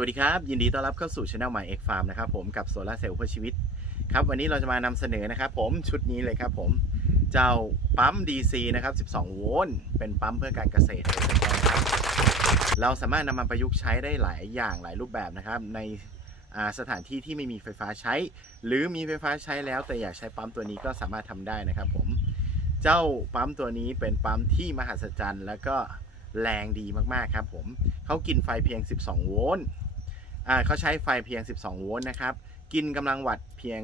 วัสดีครับ ยินดีต้อนรับเข้าสู่ช anel ใหม่ X Farm นะครับผมกับโซลาเซลล์เพื่อชีวิต ครับ วันนี้เราจะมานำเสนอนะครับผมชุดนี้เลยครับผม เจ้าปั๊ม DC นะครับ 12 โวลต์เป็นปั๊มเพื่อการเกษตรเฉพาะนะครับเราสามารถนำมาประยุกต์ใช้ได้หลายอย่างหลายรูปแบบนะครับ ในสถานที่ที่ไม่มีไฟฟ้าใช้ หรือมีไฟฟ้าใช้แล้วแต่อยากใช้ปั๊มตัวนี้ก็สามารถทำได้นะครับผมเจ้าปั๊มตัวนี้เป็นปั๊มที่มหัศจรรย์แล้วก็แรงดีมาก ๆ ครับผม เขากินไฟเพียง 12 โวลต์ อ่าเขาใช้ไฟเพียง 12 โวลต์นะครับ กินกำลังวัตต์เพียง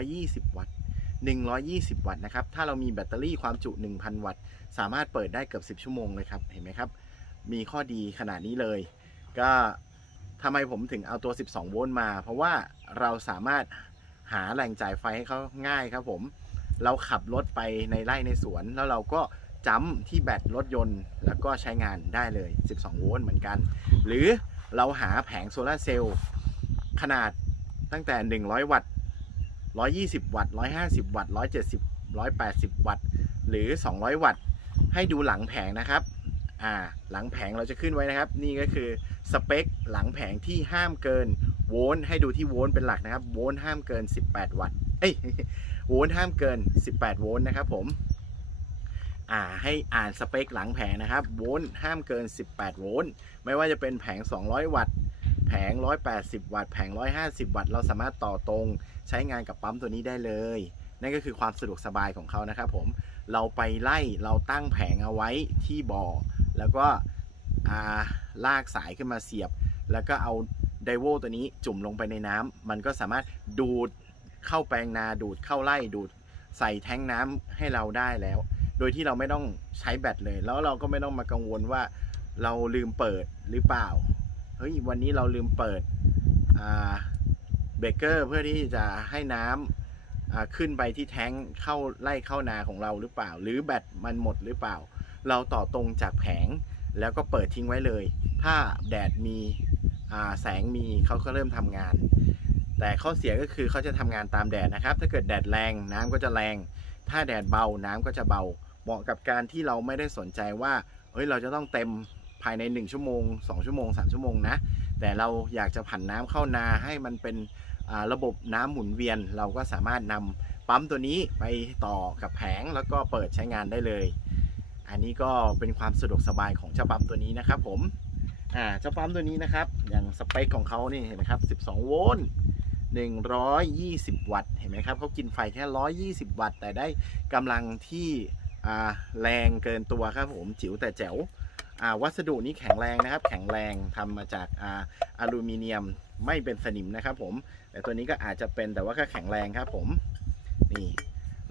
120 วัตต์ 120 วัตต์นะครับ ถ้าเรามีแบตเตอรี่ความจุ 1,000 วัตต์ สามารถเปิดได้เกือบ 10 ชั่วโมงเลยครับ เห็นไหมครับ มีข้อดีขนาดนี้เลย ก็ทำไมผมถึงเอาตัว 12 โวลต์มา เพราะว่าเราสามารถหาแหล่งจ่ายไฟให้เขาง่ายครับผม เราขับรถไปในไร่ในสวน แล้วเราก็จัมที่แบตรถยนต์ แล้วก็ใช้งานได้เลย 12 โวลต์เหมือนกัน หรือ เราหาแผงโซลาเซลล์ขนาดตั้งแต่ 100 วัตต์ 120 วัตต์ 150 วัตต์ 170 180 วัตต์ หรือ 200 วัตต์ ให้ดูหลังแผงนะครับ อ่า หลังแผงเราจะขึ้นไว้นะครับ นี่ก็คือสเปคหลังแผงที่ห้ามเกินโวลต์ให้ดูที่โวลต์เป็นหลักนะครับ โวลต์ห้ามเกิน 18 วัตต์ เอ้ย โวลต์ห้ามเกิน 18 โวลต์นะครับผม อ่าให้อ่านสเปคหลังแผงนะครับ โวลต์ห้ามเกิน 18 โวลต์ ไม่ว่าจะเป็นแผง 200 วัตต์ แผง 180 วัตต์ แผง 150 วัตต์ เราสามารถต่อตรงใช้งานกับปั๊มตัวนี้ได้เลย นั่นก็คือความสะดวกสบายของเขานะครับผม เราไปไล่ เราตั้งแผงเอาไว้ที่บ่อ แล้วก็าลากสายขึ้นมาเสียบ แล้วก็เอาไดโวตัวนี้จุ่มลงไปในน้ำ มันก็สามารถดูดเข้าแปลงนา ดูดเข้าไร่ ดูดใส่แท้งน้ำให้เราได้แล้ว โดยที่เราไม่ต้องใช้แบตเลย แล้วเราก็ไม่ต้องมากังวลว่าเราลืมเปิดหรือเปล่า เฮ้ยวันนี้เราลืมเปิดเบเกอร์เพื่อที่จะให้น้ำขึ้นไปที่แท้งเข้าไล่เข้านาของเราหรือเปล่า หรือแบตมันหมดหรือเปล่า เราต่อตรงจากแผงแล้วก็เปิดทิ้งไว้เลย ถ้าแดดมีแสงมีเขาก็เริ่มทำงาน แต่ข้อเสียก็คือเขาจะทำงานตามแดดนะครับ ถ้าเกิดแดดแรงน้ำก็จะแรง ถ้าแดดเบาน้ำก็จะเบา มาะกับการที่เราไม่ได้สนใจว่าเฮ้ยเราจะต้องเต็มภายใน 1 ชั่วโมง 2 ชั่วโมง 3 ชั่วโมงนะ แต่เราอยากจะผันน้ำเข้านาให้มันเป็นระบบน้ำหมุนเวียน เราก็สามารถนำปั๊มตัวนี้ไปต่อกับแผงแล้วก็เปิดใช้งานได้เลย อันนี้ก็เป็นความสะดวกสบายของเจ้าปั๊มตัวนี้นะครับผมอ่าเจ้าปั๊มตัวนี้นะครับ อย่างสเปคของเขานี่เห็นไหมครับ 12 โวลต์120 วัตต์ เห็นไหมครับเขากินไฟแค่ 120 วัตต์ แต่ได้กำลังที่ แรงเกินตัวครับผมจิ๋วแต่แจ๋ววัสดุนี้แข็งแรงนะครับ แข็งแรงทำมาจากออลูมิเนียมไม่เป็นสนิมนะครับผม แต่ตัวนี้ก็อาจจะเป็นแต่ว่าก็แข็งแรงครับผมนี่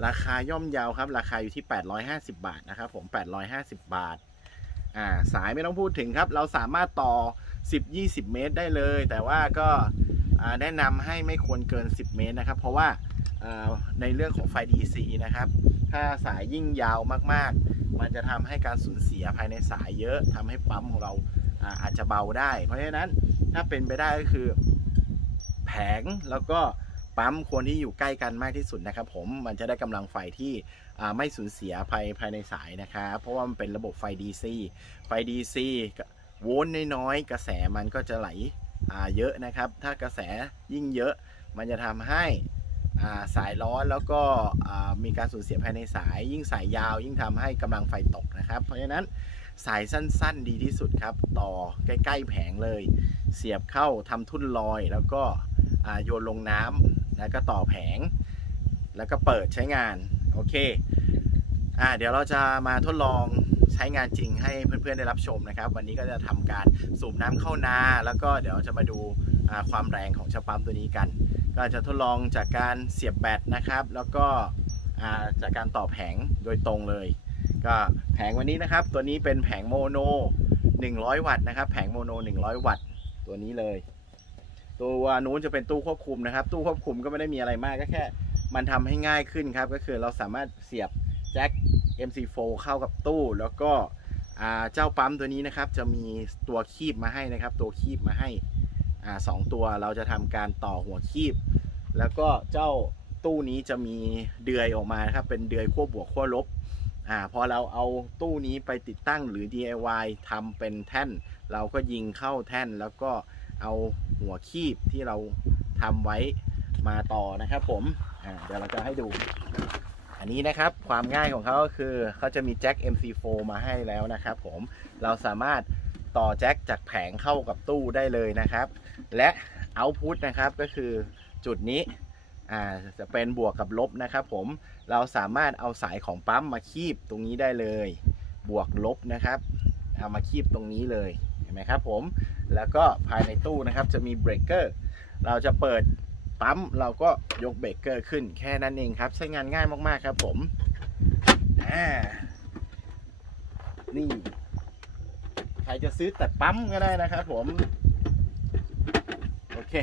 ราคาย่อมเยาวครับ ราคาอยู่ที่ 850 บาทนะครับผม850 บาทอ่าสายไม่ต้องพูดถึงครับ เราสามารถต่อ 10-20 เมตรได้เลย แต่ว่าก็ แนะนำให้ไม่ควรเกิน 10 เมตรนะครับ เพราะว่าในเรื่องของไฟ DC นะครับ ถ้าสายยิ่งยาวมากๆ มันจะทำให้การสูญเสียภายในสายเยอะทำให้ปั๊มของเราอาจจะเบาได้ เพราะฉะนั้นถ้าเป็นไปได้ก็คือแผงแล้วก็ปั๊มควรที่อยู่ใกล้กันมากที่สุดนะครับ ผมมันจะได้กำลังไฟที่ไม่สูญเสียภายภายในสายนะครับเพราะว่ามันเป็นระบบไฟ DC ไฟ DC โวลต์น้อยๆกระแสมันก็จะไหล เยอะนะครับ ถ้ากระแสยิ่งเยอะมันจะทำให้สายร้อนแล้วก็มีการสูญเสียภายในสาย ยิ่งสายยาวยิ่งทำให้กำลังไฟตกนะครับ เพราะฉะนั้นสายสั้นๆดีที่สุดครับ ต่อใกล้ๆแผงเลย เสียบเข้าทำทุ่นลอย แล้วก็โยนลงน้ำแล้วก็ต่อแผง แล้วก็เปิดใช้งาน โอเคอ่าเดี๋ยวเราจะมาทดลอง ใช้งานจริงให้เพื่อนๆได้รับชมนะครับ วันนี้ก็จะทำการสูบน้ำเข้านา แล้วก็เดี๋ยวจะมาดูความแรงของเจ้าปั๊มตัวนี้กัน ก็จะทดลองจากการเสียบแบตนะครับ แล้วก็จากการต่อแผงโดยตรงเลย ก็แผงวันนี้นะครับ ตัวนี้เป็นแผงโมโน 100 วัตต์นะครับ แผงโมโน 100 วัตต์ตัวนี้เลย ตัวนู้นจะเป็นตู้ควบคุมนะครับ ตู้ควบคุมก็ไม่ได้มีอะไรมากก็แค่ มันทำให้ง่ายขึ้นครับ ก็คือเราสามารถเสียบแจ็ค MC4 เข้ากับตู้ แล้วก็เจ้าปั๊มตัวนี้นะครับ จะมีตัวคีบมาให้นะครับ ตัวคีบมาให้อสองตัวเราจะทำการต่อหัวคีบ แล้วก็เจ้าตู้นี้จะมีเดือยออกมานะครับ เป็นเดือยขั้วบวกขั้วลบอ่าพอเราเอาตู้นี้ไปติดตั้งหรือ DIY ทำเป็นแท่น เราก็ยิงเข้าแท่นแล้วก็เอาหัวคีบที่เราทำไว้มาต่อนะครับผมอ่าเดี๋ยวเราจะให้ดู อันนี้นะครับความง่ายของเขาก็คือเขาจะมีแจ็ค MC4 มาให้แล้วนะครับผมเราสามารถต่อแจ็คจากแผงเข้ากับตู้ได้เลยนะครับ และเอาพุทนะครับก็คือจุดนี้อ่าจะเป็นบวกกับลบนะครับผมเราสามารถเอาสายของปั๊มมาคีบตรงนี้ได้เลย บวกลบนะครับ เอามาคีบตรงนี้เลยเห็นไหมครับผมแล้วก็ภายในตู้นะครับจะมีเบรกเกอร์เราจะเปิด ปั๊มเราก็ยกเบรกเกอร์ขึ้นแค่นั้นเองครับใช้งานง่ายมากๆครับผมนี่ ใครจะซื้อแต่ปั๊มก็ได้นะครับผม โอเค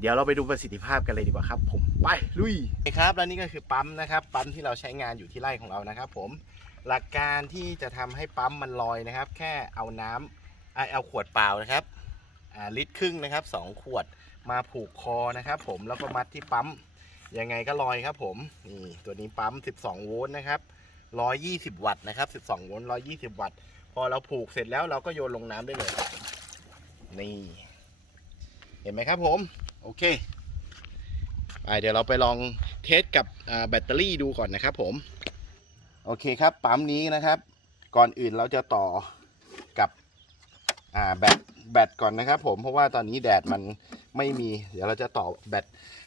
เดี๋ยวเราไปดูประสิทธิภาพกันเลยดีกว่าครับ ผมไปลุยครับแล้วนี่ก็คือปั๊มนะครับ ปั๊มที่เราใช้งานอยู่ที่ไร่ของเรานะครับ ผมหลักการที่จะทำให้ปั๊มมันลอยนะครับ แค่เอาน้ำอ่าเอาขวดเปล่านะครับอ่าลิตรครึ่งนะครับสองขวด มาผูกคอนะครับผมแล้วก็มัดที่ปั๊มยังไงก็ลอยครับผมนี่ตัวนี้ปั๊ม 12 โวลต์นะครับ 120 วัตต์นะครับ 12 โวลต์ 120 วัตต์ พอเราผูกเสร็จแล้วเราก็โยนลงน้ำได้เลย นี่ เห็นไหมครับผม โอเคไปเดี๋ยวเราไปลองเทสกับแบตเตอรี่ดูก่อนนะครับผม โอเคครับปั๊มนี้นะครับ ก่อนอื่นเราจะต่อกับแบตแบตก่อนนะครับผมเพราะว่าตอนนี้แดดมัน ไม่มี เดี๋ยวเราจะต่อแบต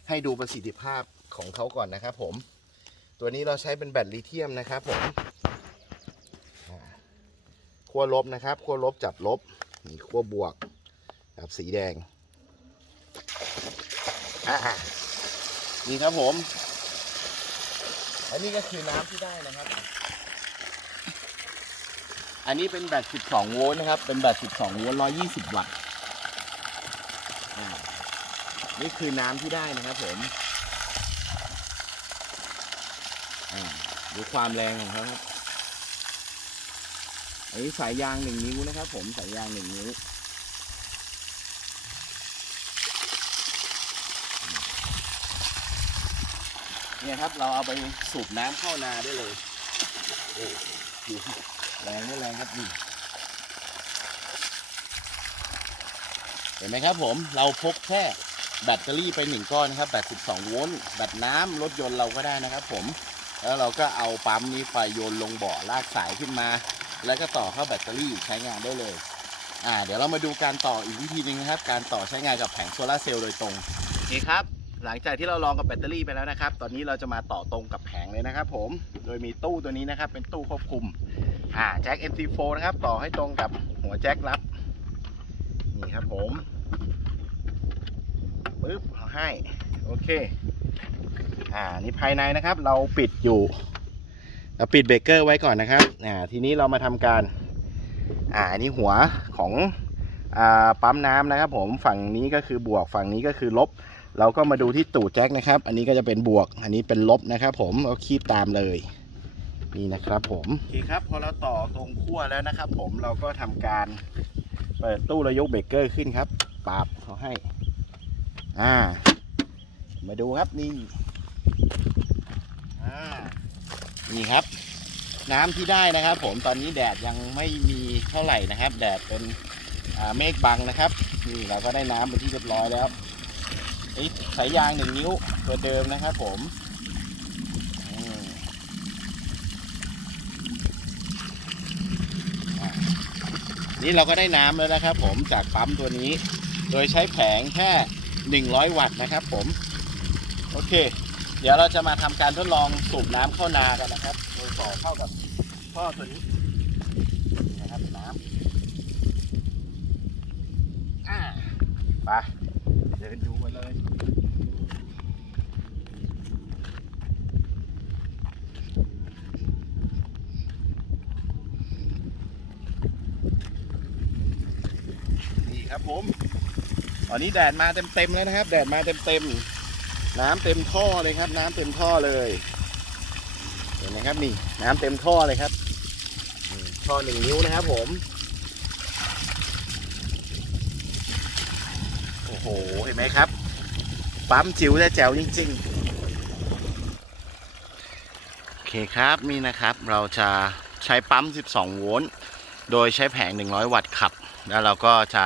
ให้ดูประสิทธิภาพของเขาก่อนนะครับผม ตัวนี้เราใช้เป็นแบตลิเธียมนะครับผมขั้วลบนะครับขั้วลบจับลบนี่ขั้วบวกกับสีแดงนี่ครับผมอันนี้ก็คือน้ำที่ได้นะครับ อันนี้เป็นแบต 12 โวลต์นะครับ เป็นแบต 12 โวลต์ 120 วัตต์ นี่คือน้ำที่ได้นะครับผมดูความแรงของเขาครับ อันนี้สายยาง1นิ้วนะครับ ผมสายยาง1นิ้ว เนี่ยครับเราเอาไปสูบน้ำเข้านาได้เลยโอ้ดูแรงไม่แรงครับนี่เห็นไหมครับผมเราพกแค่ แบตเตอรี่ไปหนึ่งก้อนนะครับแบต12 โวลต์แบตน้ำรถยนต์เราก็ได้นะครับ ผม แล้วเราก็เอาปั๊มนี้ไฟโยนลงบ่อลากสายขึ้นมา แล้วก็ต่อเข้าแบตเตอรี่ใช้งานได้เลยอ่าเดี๋ยวเรามาดูการต่ออีกวิธีหนึงนะครับ การต่อใช้งานกับแผงโซลาร์เซลล์โดยตรงโอเคครับหลังจากที่เราลองกับแบตเตอรี่ไปแล้วนะครับ ตอนนี้เราจะมาต่อตรงกับแผงเลยนะครับ ผม โดยมีตู้ตัวนี้นะครับ เป็นตู้ควบคุม อ่าแจ็ค MC4 นะครับ ต่อให้ตรงกับหัวแจ็ครับ นี่ครับผม ปึ๊บเอาให้ โอเค อ่า นี่ภายในนะครับ เราปิดอยู่ เราปิดเบรกเกอร์ไว้ก่อนนะครับ อ่า ทีนี้เรามาทำการ อ่า อันนี้หัวของ อ่า ปั๊มน้ำนะครับ ผม ฝั่งนี้ก็คือบวก ฝั่งนี้ก็คือลบ เราก็มาดูที่ตูดแจ็คนะครับ อันนี้ก็จะเป็นบวก อันนี้เป็นลบนะครับผม เอาคีบตามเลย นี่นะครับผมโอเคครับ พอเราต่อตรงขั้วแล้วนะครับ ผม เราก็ทำการเปิดตู้ระยกเบรกเกอร์ขึ้นครับปราบเขาให้ อ่า มาดูครับนี่อ่านี่ครับ น้ำที่ได้นะครับ ผมตอนนี้แดดยังไม่มีเท่าไหร่นะครับ แดดเป็นเมฆบังนะครับ นี่เราก็ได้น้ำเป็นที่เรียบร้อยแล้วไอ้สายยางหนึ่งนิ้วตัวเดิมนะครับ ผมนี่เราก็ได้น้ำแล้วนะครับ ผมจากปั๊มตัวนี้ โดยใช้แผงแค่ 100 วัตต์นะครับผม โอเค เดี๋ยวเราจะมาทำการทดลองสูบน้ำเข้านากันนะครับ โดยต่อเข้ากับท่อตัวนี้นะครับน้ำไปเดินดูมาเลยนี่ครับผม อนนี้แดดมาเต็มๆแล้วนะครับ แดดมาเต็มๆน้ำเต็มท่อเลยครับ น้ำเต็มท่อเลยเห็นไหมครับนี่ น้ำเต็มท่อเลยครับท่อหนึ่งนิ้วนะครับผมโอ้โหเห็นไหมครับ ปั๊มจิ๋วแต่แจ๋วจริงๆโอเคครับนี่นะครับเราจะใช้ปั๊ม 12 โวลต์โดยใช้แผง 100 วัตต์ขับ แล้วเราก็จะ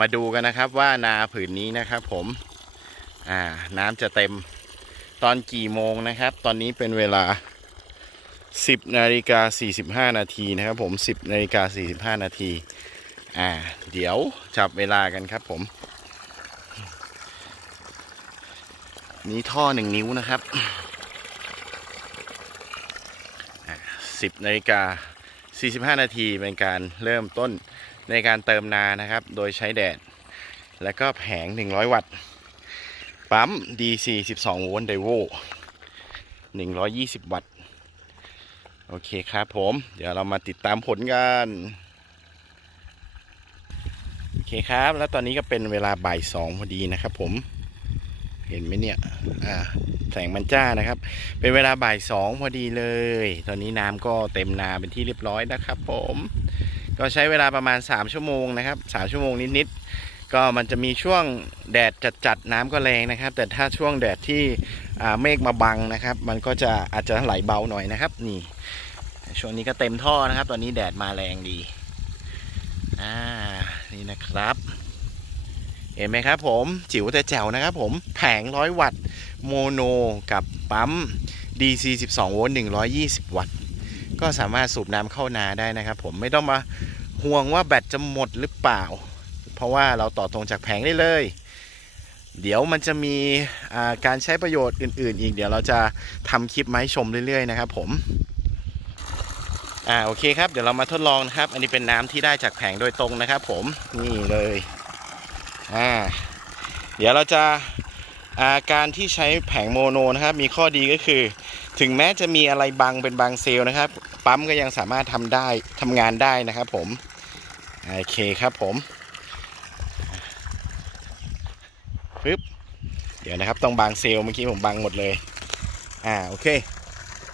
มาดูกันนะครับว่านาผืนนี้นะครับผมอ่าน้ำจะเต็มตอนกี่โมงนะครับ ตอนนี้เป็นเวลา 10นาฬิกา45 นาทีนะครับผม 10นาฬิกา45 นาทีอ่าเดี๋ยวจับเวลากันครับผมนี้ท่อหนึ่งนิ้วนะครับสิบนาฬิกา45 นาทีเป็นการเริ่มต้น ในการเติมนานะครับ โดยใช้แดด แล้วก็แผง 100 วัตต์ ปั๊ม DC 12 โวลต์ไดโว120 วัตต์ โอเคครับผม เดี๋ยวเรามาติดตามผลกัน โอเคครับ แล้วตอนนี้ก็เป็นเวลาบ่ายสองพอดีนะครับผม เห็นไหมเนี่ย อ่า แสงมันจ้านะครับ เป็นเวลาบ่ายสองพอดีเลย ตอนนี้น้ำก็เต็มนาเป็นที่เรียบร้อยนะครับผม ก็ใช้เวลาประมาณ 3 ชั่วโมงนะครับ 3 ชั่วโมงนิดๆก็มันจะมีช่วงแดดจัดๆน้ำก็แรงนะครับ แต่ถ้าช่วงแดดที่เมฆมาบังนะครับ มันก็จะอาจจะไหลเบาหน่อยนะครับ นี่ ช่วงนี้ก็เต็มท่อนะครับ ตอนนี้แดดมาแรงดีอ่านี่นะครับเห็นไหมครับผมจิ๋วแต่แจ๋วนะครับผมแผงร้อยวัตต์โมโน กับปั๊ม DC 12 โวลต์ 120 วัตต์ ก็สามารถสูบน้ำเข้านาได้นะครับ ผมไม่ต้องมาห่วงว่าแบตจะหมดหรือเปล่า เพราะว่าเราต่อตรงจากแผงได้เลย เดี๋ยวมันจะมีาการใช้ประโยชน์อื่น ๆ อีกเดี๋ยวเราจะทำคลิปมาให้ชมเรื่อย ๆ นะครับ ผมอ่าโอเคครับเดี๋ยวเรามาทดลองนะครับ อันนี้เป็นน้ำที่ได้จากแผงโดยตรงนะครับ ผมนี่เลยอ่าเดี๋ยวเราจะาการที่ใช้แผงโมโนนะครับ มีข้อดีก็คือ ถึงแม้จะมีอะไรบังเป็นบางเซลล์นะครับ ปั๊มก็ยังสามารถทำได้ทำงานได้นะครับผม โอเคครับผมปึ๊บเดี๋ยวนะครับต้องบางเซลล์เมื่อกี้ผมบังหมดเลย อ่าโอเค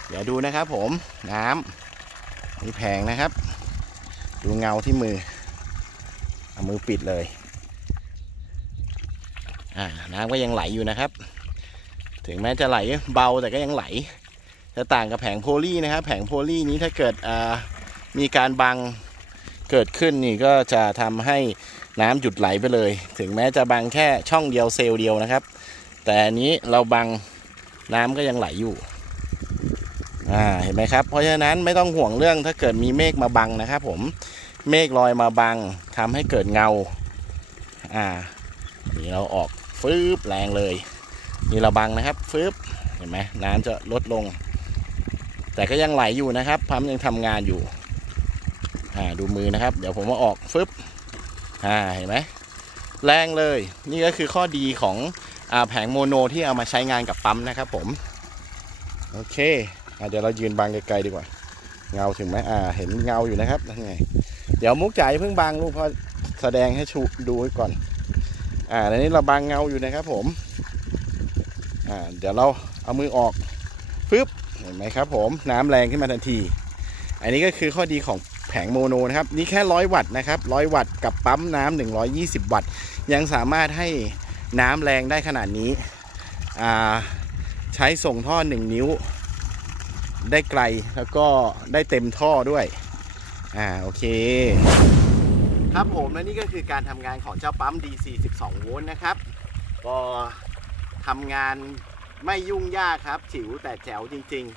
เดี๋ยวดูนะครับผมน้ำนี่แผงนะครับ ดูเงาที่มือ เอามือปิดเลย อ่าน้ำก็ยังไหลอยู่นะครับ ถึงแม้จะไหลเบาแต่ก็ยังไหล จะต่างกับแผงโพลีนะครับ แผงโพลีนี้ถ้าเกิดมีการบังเกิดขึ้นนี่ก็จะทำให้น้ำหยุดไหลไปเลย ถึงแม้จะบังแค่ช่องเดียวเซลล์เดียวนะครับ แต่อันนี้เราบังน้ำก็ยังไหลอยู่อ่าเห็นไหมครับ เพราะฉะนั้นไม่ต้องห่วงเรื่องถ้าเกิดมีเมฆมาบังนะครับ ผมเมฆลอยมาบังทำให้เกิดเงาอ่านี่เราออกฟืบแรงเลย นี่เราบังนะครับฟืบเห็นไหมน้ำจะลดลง แต่ก็ยังไหลอยู่นะครับปั๊มยังทำงานอยู่อ่าดูมือนะครับ เดี๋ยวผมมาออกฟึบอ่าเห็นไหมแรงเลย นี่ก็คือข้อดีของอแผงโมโนที่เอามาใช้งานกับปั๊มนะครับผม โอเคอเดี๋ยวเรายืนบังไกลๆดีกว่า เงาถึงไหมอ่า เห็นเงาอยู่นะครับนั่นไงเดี๋ยวมุกจ่ายเพิ่งบังลูกเพราะแสดงให้ชูดูไว้ก่อน อ่าในนี้เราบังเงาอยู่นะครับผม อ่า เดี๋ยวเราเอามือออกฟึ๊บ ห็นไหมครับผมน้ำแรงขึ้นมาทันที อันนี้ก็คือข้อดีของแผงโมโนนะครับ นี่แค่ร้อยวัตต์นะครับร้อยวัตต์กับปั๊มน้ำหนึ่งร้อยยี่สิบวัตต์ ยังสามารถให้น้ำแรงได้ขนาดนี้ ใช้ส่งท่อหนึ่งนิ้ว ได้ไกลแล้วก็ได้เต็มท่อด้วย อ่าโอเค ครับผมและนี่ก็คือการทำงานของเจ้าปั๊ม DC 12 โวลต์นะครับ ก็ทำงาน ไม่ยุ่งยากครับจิ๋วแต่แจ๋วจริงๆ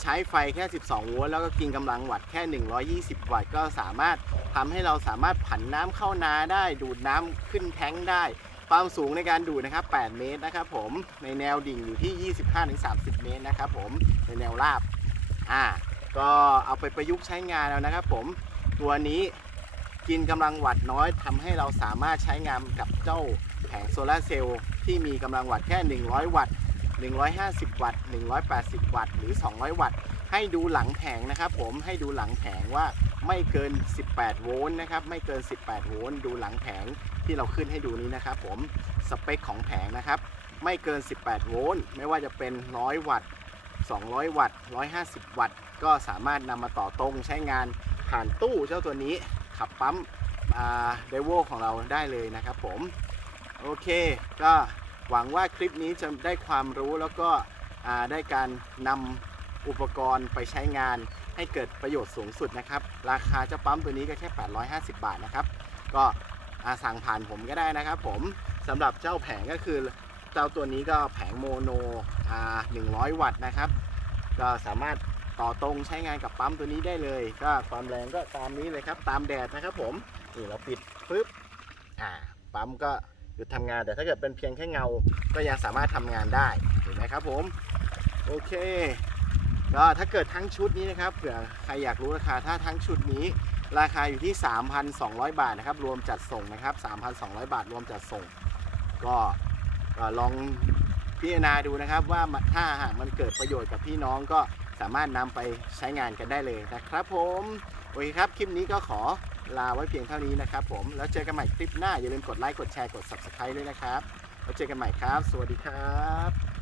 ใช้ไฟแค่ 12 โวลต์แล้วก็กินกำลังวัตต์แค่ 120 วัตต์ก็สามารถทำให้เราสามารถผันน้ำเข้านาได้ ดูดน้ำขึ้นแท้งได้ ความสูงในการดูดนะครับ 8 เมตรนะครับผมในแนวดิ่งอยู่ที่ 25-30 เมตรนะครับผมในแนวราบอ่าก็เอาไปประยุกต์ใช้งานแล้วนะครับผมตัวนี้กินกำลังวัตต์น้อยทำให้เราสามารถใช้งานกับเจ้าแผงโซลาร์เซลล์ ที่มีกำลังวัตต์แค่ 100 วัตต์ 150 วัตต์ 180 วัตต์ หรือ 200 วัตต์ ให้ดูหลังแผงนะครับผม ให้ดูหลังแผงว่าไม่เกิน 18 โวลต์นะครับ ไม่เกิน 18 โวลต์ ดูหลังแผงที่เราขึ้นให้ดูนี้นะครับผม สเปคของแผงนะครับ ไม่เกิน 18 โวลต์ ไม่ว่าจะเป็น 100 วัตต์ 200 วัตต์ 150 วัตต์ ก็สามารถนำมาต่อตรงใช้งานผ่านตู้เจ้าตัวนี้ขับปั๊มเดโวของเราได้เลยนะครับผม โอเค ก็หวังว่าคลิปนี้จะได้ความรู้แล้วก็ได้การนำอุปกรณ์ไปใช้งานให้เกิดประโยชน์สูงสุดนะครับ ราคาเจ้าปั๊มตัวนี้ก็แค่ 850 บาทนะครับ ก็สั่งผ่านผมก็ได้นะครับ ผมสำหรับเจ้าแผงก็คือเจ้าตัวนี้ก็แผงโมโน100 วัตต์นะครับ ก็สามารถต่อตรงใช้งานกับปั๊มตัวนี้ได้เลย ก็ความแรงก็ตามนี้เลยครับ ตามแดดนะครับ ผมนี่เราปิดปุ๊บอ่าปั๊มก็ หยุดทำงานแต่ถ้าเกิดเป็นเพียงแค่เงา ก็ยังสามารถทำงานได้เห็นไหมครับผมโอเคก็ถ้าเกิดทั้งชุดนี้นะครับเผื่อใครอยากรู้ราคาถ้าทั้งชุดนี้ ราคาอยู่ที่ 3,200 บาทนะครับรวมจัดส่งนะครับ 3,200 บาทรวมจัดส่ง ก็ก็ลองพิจารณาดูนะครับว่าถ้าหากมันเกิดประโยชน์กับพี่น้องก็สามารถนำไปใช้งานกันได้เลยนะครับผม โอเคครับ คลิปนี้ก็ขอ ลาไว้เพียงเท่านี้นะครับผม แล้วเจอกันใหม่คลิปหน้า อย่าลืมกดไลค์ กดแชร์ กด subscribe ด้วยนะครับ แล้วเจอกันใหม่ครับ สวัสดีครับ